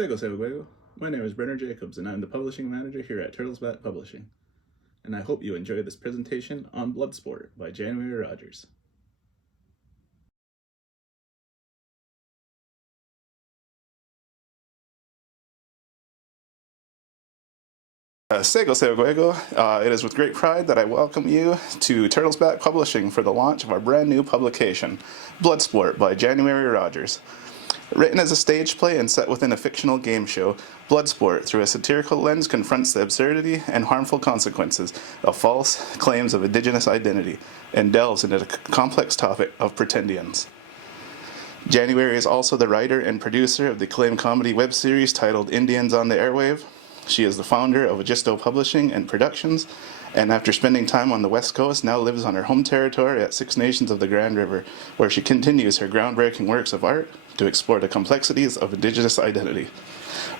Sego Seguego. My name is Brenner Jacobs, and I'm the publishing manager here at Turtlesback Publishing. And I hope you enjoy this presentation on Bloodsport by January Rogers. Sego Seguego. It is with great pride that I welcome you to Turtlesback Publishing for the launch of our brand new publication, Bloodsport by January Rogers. Written as a stage play and set within a fictional game show, Bloodsport, through a satirical lens, confronts the absurdity and harmful consequences of false claims of Indigenous identity and delves into the complex topic of Pretendians. January is also the writer and producer of the acclaimed comedy web series titled Indians on the Airwave. She is the founder of Agisto Publishing and Productions, and after spending time on the West Coast, now lives on her home territory at Six Nations of the Grand River, where she continues her groundbreaking works of art to explore the complexities of Indigenous identity.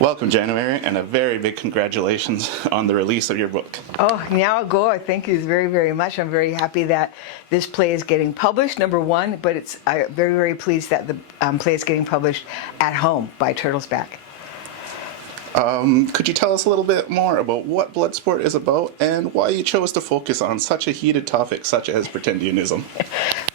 Welcome, January, and a very big congratulations on the release of your book. Oh, now go. Thank you very, very much. I'm very happy that this play is getting published, number one, but I'm very, very pleased that the play is getting published at home by Turtlesback. Could you tell us a little bit more about what Bloodsport is about and why you chose to focus on such a heated topic such as Pretendianism?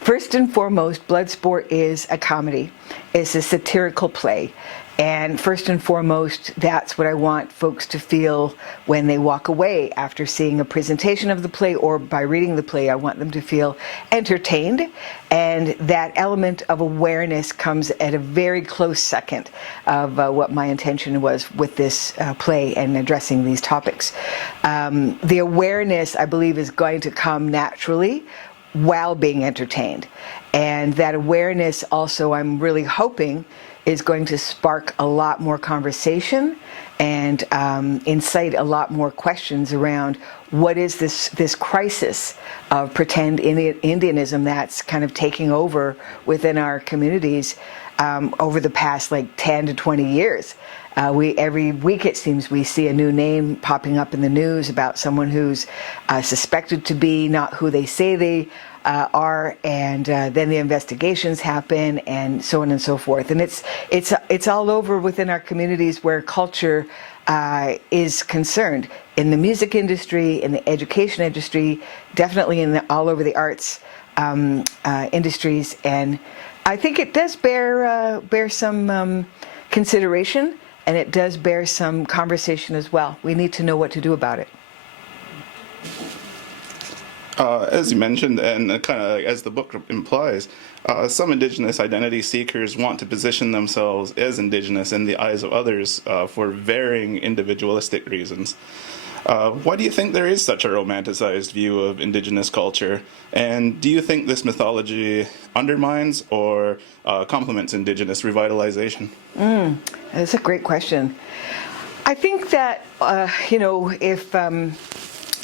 First and foremost, Bloodsport is a comedy. It's a satirical play. And first and foremost, that's what I want folks to feel when they walk away after seeing a presentation of the play or by reading the play. I want them to feel entertained, and that element of awareness comes at a very close second of what my intention was with this play and addressing these topics. The awareness, I believe, is going to come naturally while being entertained. And that awareness also, I'm really hoping, is going to spark a lot more conversation and incite a lot more questions around what is this crisis of pretend Indianism that's kind of taking over within our communities over the past like 10 to 20 years. Every week it seems we see a new name popping up in the news about someone who's suspected to be not who they say they are, and then the investigations happen, and so on and so forth. And it's all over within our communities where culture is concerned, in the music industry, in the education industry, definitely all over the arts industries. And I think it does bear some consideration, and it does bear some conversation as well. We need to know what to do about it. As you mentioned, and kind of as the book implies, some Indigenous identity seekers want to position themselves as Indigenous in the eyes of others for varying individualistic reasons. Why do you think there is such a romanticized view of Indigenous culture? And do you think this mythology undermines or complements Indigenous revitalization? That's a great question. I think that, if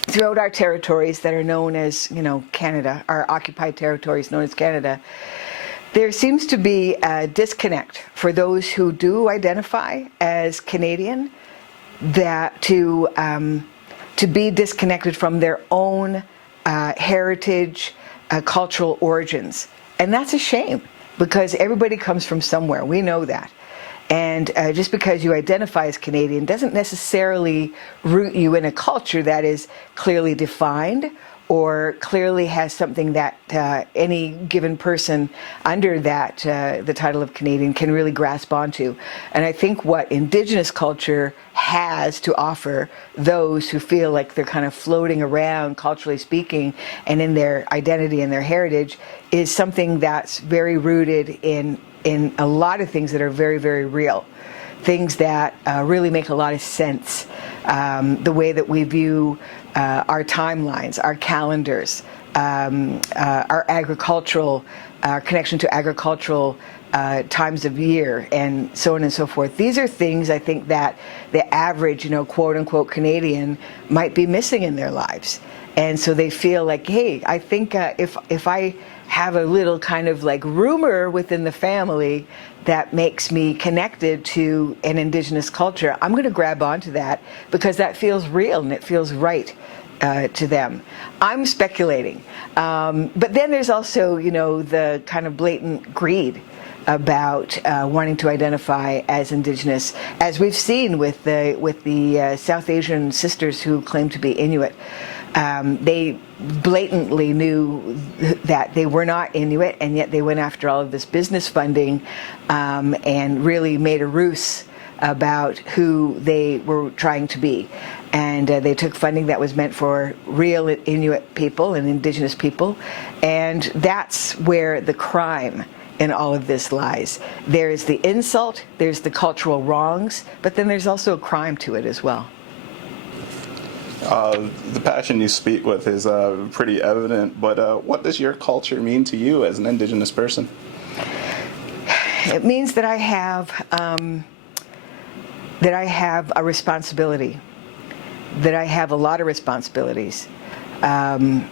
throughout our territories that are known as, Canada, our occupied territories known as Canada, there seems to be a disconnect for those who do identify as Canadian, that to be disconnected from their own heritage, cultural origins. And that's a shame, because everybody comes from somewhere. We know that. And just because you identify as Canadian doesn't necessarily root you in a culture that is clearly defined or clearly has something that any given person under that, the title of Canadian, can really grasp onto. And I think what Indigenous culture has to offer those who feel like they're kind of floating around, culturally speaking, and in their identity and their heritage, is something that's very rooted in a lot of things that are very, very real, things that really make a lot of sense. The way that we view our timelines, our calendars, our agricultural, our connection to agricultural times of year, and so on and so forth. These are things I think that the average, quote unquote Canadian might be missing in their lives. And so they feel like, hey, I think if I have a little kind of like rumor within the family that makes me connected to an Indigenous culture, I'm going to grab onto that because that feels real and it feels right to them. I'm speculating. But then there's also, the kind of blatant greed about wanting to identify as Indigenous, as we've seen with the South Asian sisters who claim to be Inuit. They blatantly knew that they were not Inuit, and yet they went after all of this business funding and really made a ruse about who they were trying to be. And they took funding that was meant for real Inuit people and Indigenous people, and that's where the crime in all of this lies. There's the insult, there's the cultural wrongs, but then there's also a crime to it as well. The passion you speak with is pretty evident, but what does your culture mean to you as an Indigenous person? It means that I have a responsibility, that I have a lot of responsibilities.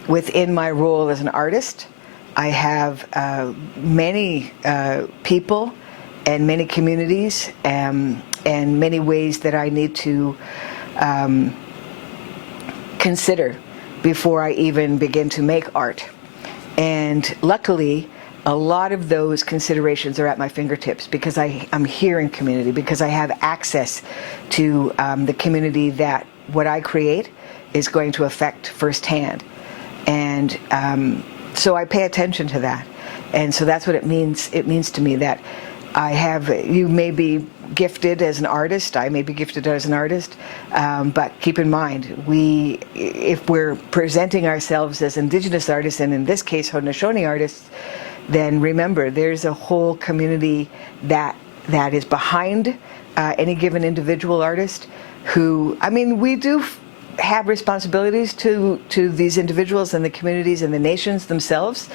Within my role as an artist, I have many people and many communities and many ways that I need to consider before I even begin to make art. And luckily, a lot of those considerations are at my fingertips because I'm here in community, because I have access to the community that what I create is going to affect firsthand. And so I pay attention to that. And so that's what it means. It means to me that you may be gifted as an artist, I may be gifted as an artist, but keep in mind, if we're presenting ourselves as Indigenous artists, and in this case Haudenosaunee artists, then remember there's a whole community that is behind any given individual artist who, I mean, we do have responsibilities to these individuals and the communities and the nations themselves,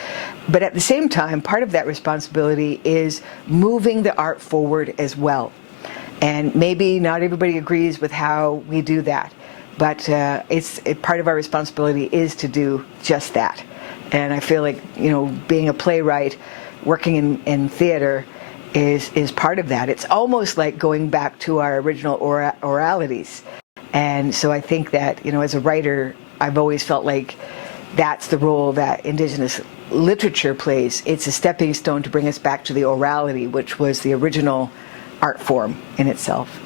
but at the same time, part of that responsibility is moving the art forward as well. And maybe not everybody agrees with how we do that, but part of our responsibility is to do just that. And I feel like, you know, being a playwright, working in theater is part of that. It's almost like going back to our original oralities. And so I think that, you know, as a writer, I've always felt like that's the role that Indigenous literature plays. It's a stepping stone to bring us back to the orality, which was the original art form in itself.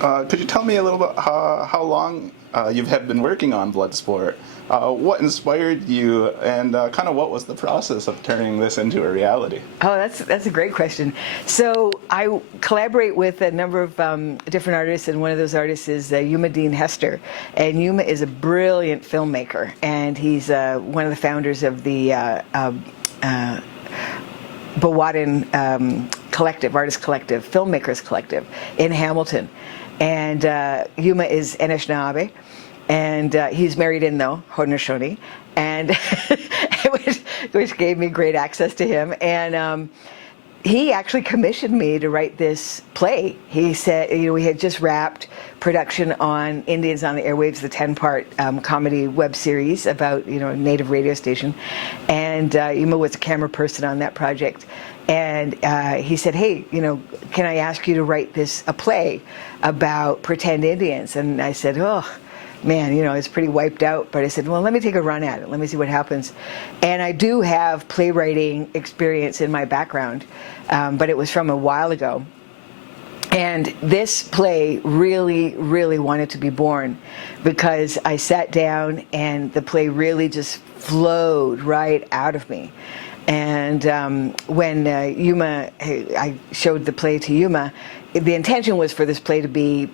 Could you tell me a little bit how long you have been working on Bloodsport? What inspired you, and kind of what was the process of turning this into a reality? Oh, that's a great question. So I collaborate with a number of different artists, and one of those artists is Yuma Dean Hester. And Yuma is a brilliant filmmaker, and he's one of the founders of the Bawadin Collective, Artist Collective, Filmmakers Collective in Hamilton. And Yuma is Anishinaabe, and he's married in, though, Haudenosaunee, and which gave me great access to him. And he actually commissioned me to write this play. He said, you know, we had just wrapped production on Indians on the Airwaves, the 10-part comedy web series about, you know, a native radio station. And Yuma was a camera person on that project. And he said, hey, you know, can I ask you to write a play about Pretendians? And I said, oh, man, you know, it's pretty wiped out. But I said, well, let me take a run at it. Let me see what happens. And I do have playwriting experience in my background, but it was from a while ago. And this play really, really wanted to be born because I sat down and the play really just flowed right out of me. And when I showed the play to Yuma, the intention was for this play to be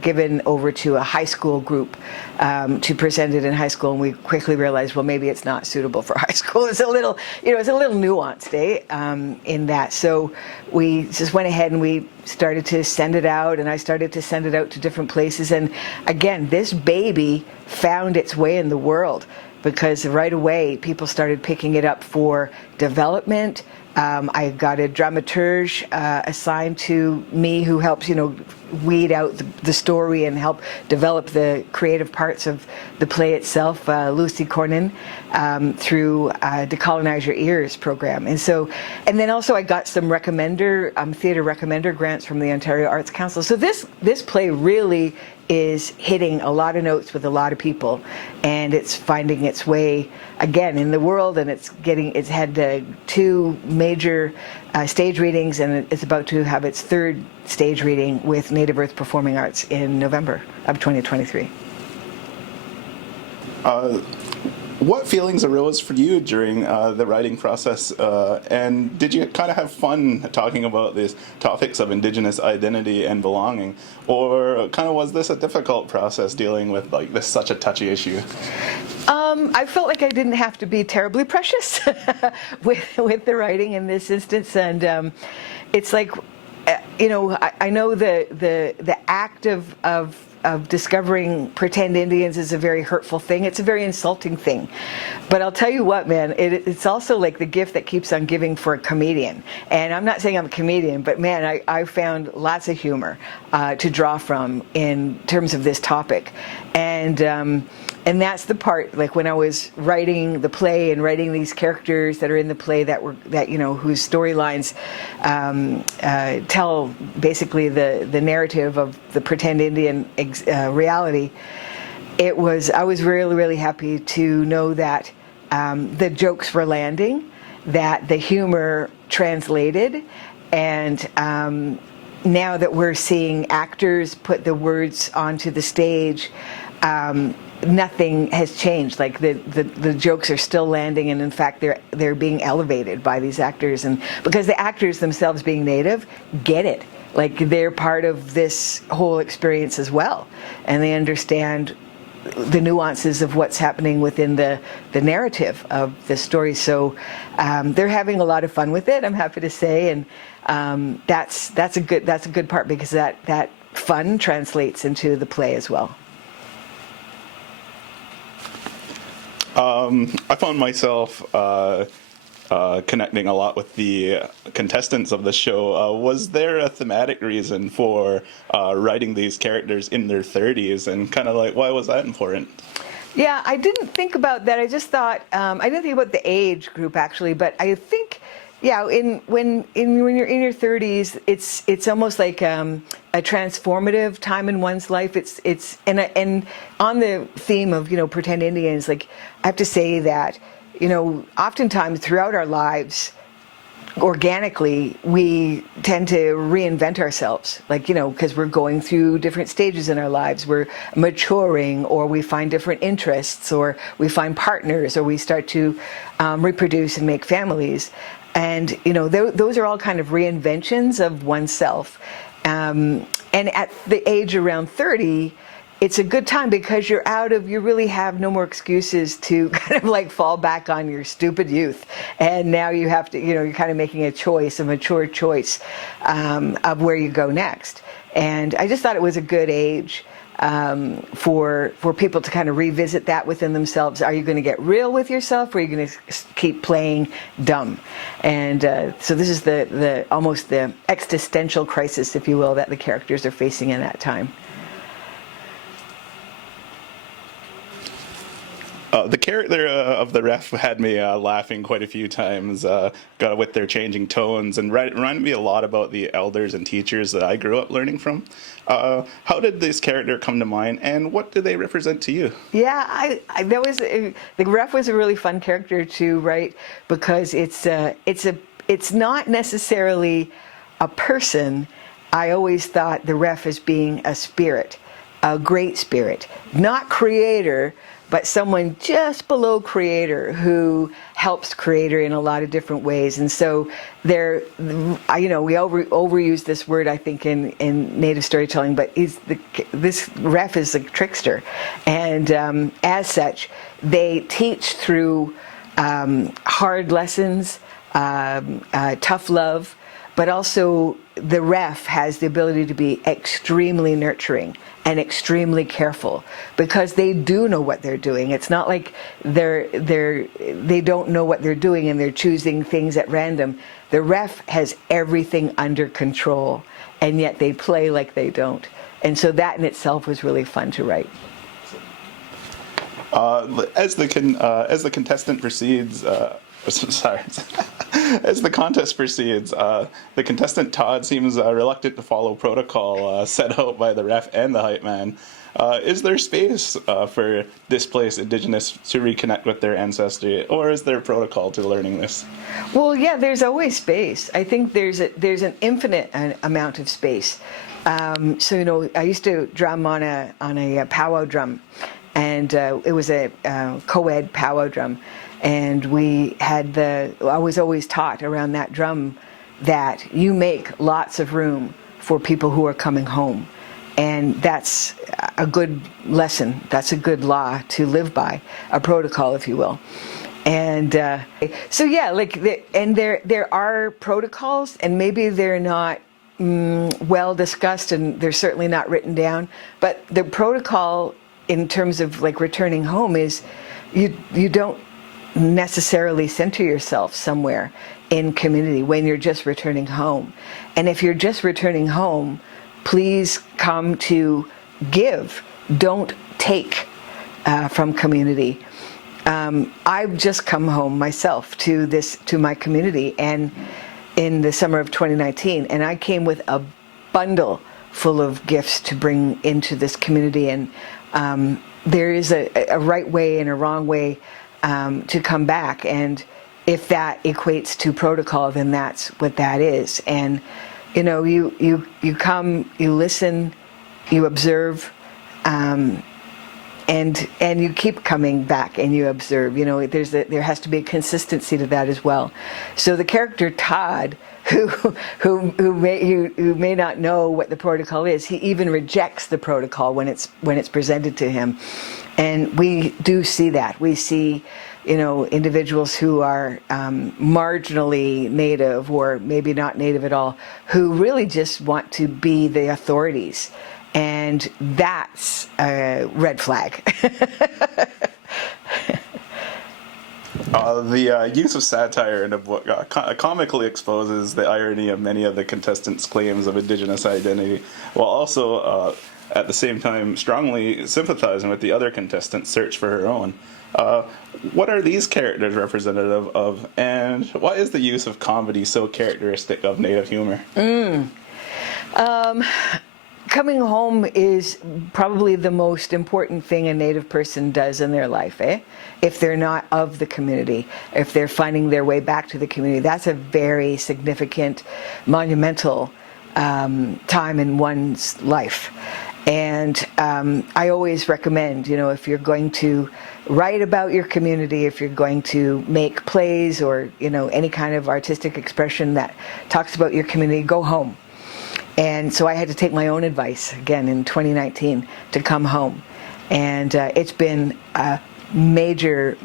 given over to a high school group to present it in high school, and we quickly realized, well, maybe it's not suitable for high school. It's a little, you know, it's a little nuanced, in that. So we just went ahead and we started to send it out, and I started to send it out to different places. And again, this baby found its way in the world, because right away people started picking it up for development. I got a dramaturge assigned to me who helps, you know, weed out the story and help develop the creative parts of the play itself, Lucy Cornyn, through the Colonize Your Ears program. And then also I got some theater recommender grants from the Ontario Arts Council. So this play really is hitting a lot of notes with a lot of people, and it's finding its way again in the world, and it's had 2 major stage readings, and it's about to have its 3rd stage reading with Native Earth Performing Arts in November of 2023. What feelings arose for you during the writing process, and did you kind of have fun talking about these topics of Indigenous identity and belonging, or kind of was this a difficult process dealing with like this such a touchy issue? I felt like I didn't have to be terribly precious with the writing in this instance, and it's like, I know the act of discovering pretend Indians is a very hurtful thing. It's a very insulting thing. But I'll tell you what, man, it's also like the gift that keeps on giving for a comedian. And I'm not saying I'm a comedian, but man, I found lots of humor to draw from in terms of this topic. And that's the part, like when I was writing the play and writing these characters that are in the play whose storylines tell basically the narrative of the pretend Indian reality. I was really, really happy to know that the jokes were landing, that the humor translated, and now that we're seeing actors put the words onto the stage, nothing has changed. Like the jokes are still landing, and in fact they're being elevated by these actors, and because the actors themselves, being Native, get it. Like they're part of this whole experience as well, and they understand the nuances of what's happening within the narrative of the story. So they're having a lot of fun with it, I'm happy to say, and that's a good part, because that fun translates into the play as well. I found myself connecting a lot with the contestants of the show. Was there a thematic reason for writing these characters in their 30s, and kind of like why was that important? Yeah, I didn't think about that. I just thought I didn't think about the age group actually, but I think, yeah, when you're in your 30s, it's almost like a transformative time in one's life. And on the theme of pretend Indians, like I have to say that oftentimes throughout our lives, organically, we tend to reinvent ourselves, like, because we're going through different stages in our lives. We're maturing, or we find different interests, or we find partners, or we start to reproduce and make families. And, those are all kind of reinventions of oneself. And at the age around 30, it's a good time, because you really have no more excuses to kind of like fall back on your stupid youth. And now you have to, you're kind of making a mature choice of where you go next. And I just thought it was a good age for people to kind of revisit that within themselves. Are you going to get real with yourself, or are you going to keep playing dumb? And so this is the almost the existential crisis, if you will, that the characters are facing in that time. The character of the ref had me laughing quite a few times with their changing tones, and reminded me a lot about the elders and teachers that I grew up learning from. How did this character come to mind, and what do they represent to you? Yeah, the ref was a really fun character to write, because it's not necessarily a person. I always thought the ref as being a spirit, a great spirit, not creator, but someone just below creator who helps creator in a lot of different ways. And so we overuse this word, I think, in Native storytelling, but this ref is a trickster. And as such, they teach through hard lessons, tough love, but also the ref has the ability to be extremely nurturing and extremely careful, because they do know what they're doing. It's not like they don't know what they're doing and they're choosing things at random. The ref has everything under control, and yet they play like they don't. And so that in itself was really fun to write. As the contestant proceeds, sorry. As the contest proceeds, the contestant Todd seems reluctant to follow protocol set out by the ref and the hype man. Is there space for displaced Indigenous to reconnect with their ancestry, or is there protocol to learning this? Well, yeah, there's always space. I think there's an infinite amount of space. So, you know, I used to drum on a powwow drum, and it was a co-ed powwow drum. And I was always taught around that drum that you make lots of room for people who are coming home. And that's a good lesson. That's a good law to live by, a protocol, if you will. And so, yeah, there are protocols, and maybe they're not well discussed, and they're certainly not written down. But the protocol in terms of like returning home is you don't necessarily center yourself somewhere in community when you're just returning home. And if you're just returning home, please come to give, don't take from community. I've just come home myself to my community, and in the summer of 2019, and I came with a bundle full of gifts to bring into this community. And there is a right way and a wrong way to come back, and if that equates to protocol, then that's what that is. And you know, you come, you listen, you observe, and you keep coming back and you observe. You know, there has to be a consistency to that as well. So the character Todd, who may not know what the protocol is, he even rejects the protocol when it's presented to him. And we do see that. We see, you know, individuals who are marginally Native, or maybe not Native at all, who really just want to be the authorities. And that's a red flag. The use of satire in a book comically exposes the irony of many of the contestants' claims of Indigenous identity, while also at the same time strongly sympathizing with the other contestants' search for her own. What are these characters representative of, and why is the use of comedy so characteristic of Native humor? Coming home is probably the most important thing a Native person does in their life, if they're not of the community, if they're finding their way back to the community. That's a very significant, monumental time in one's life. And I always recommend, you know, if you're going to write about your community, if you're going to make plays or, you know, any kind of artistic expression that talks about your community, go home. And so I had to take my own advice, again, in 2019, to come home. And it's been a major,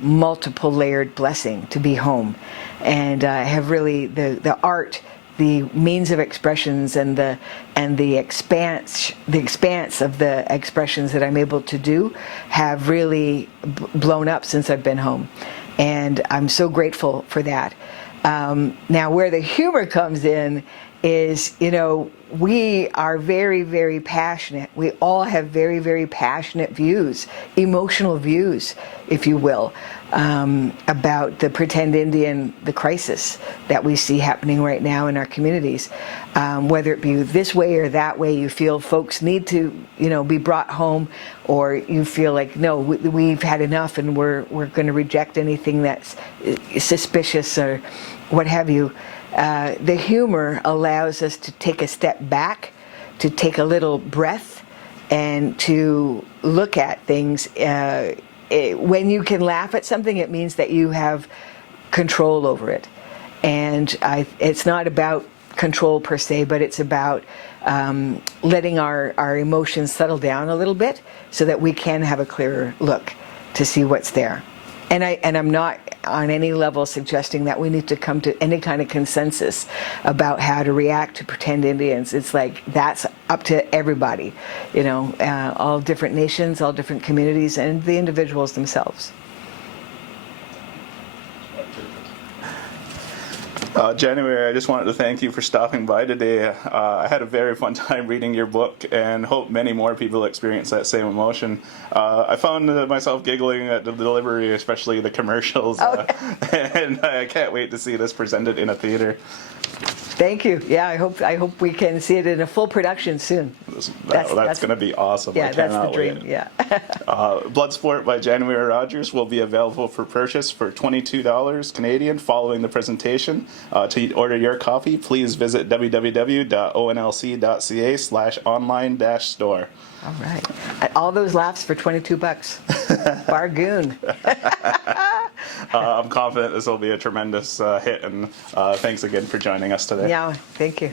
multiple layered blessing to be home. And I have really, the art, the means of expressions, and the expanse of the expressions that I'm able to do have really blown up since I've been home. And I'm so grateful for that. Now, where the humor comes in is, you know, we are very, very passionate. We all have very, very passionate views, emotional views, if you will, about the pretend Indian, the crisis that we see happening right now in our communities. Whether it be this way or that way, you feel folks need to, you know, be brought home, or you feel like, no, we've had enough and we're going to reject anything that's suspicious or what have you. The humor allows us to take a step back, to take a little breath, and to look at things. When you can laugh at something, it means that you have control over it. And it's not about control per se, but it's about letting our emotions settle down a little bit so that we can have a clearer look to see what's there. And I'm not on any level suggesting that we need to come to any kind of consensus about how to react to pretend Indians. It's like, that's up to everybody, you know, all different nations, all different communities, and the individuals themselves. January, I just wanted to thank you for stopping by today. I had a very fun time reading your book and hope many more people experience that same emotion. I found myself giggling at the delivery, especially the commercials, and I can't wait to see this presented in a theater. Thank you. Yeah, I hope we can see it in a full production soon. That's going to be awesome. Yeah, I that's the cannot dream. wait. Yeah. Bloodsport by January Rogers will be available for purchase for $22 Canadian following the presentation. To order your copy, please visit www.onlc.ca/online-store. All right. All those laughs for $22. Bargoon. I'm confident this will be a tremendous hit, and thanks again for joining us today. Yeah, thank you.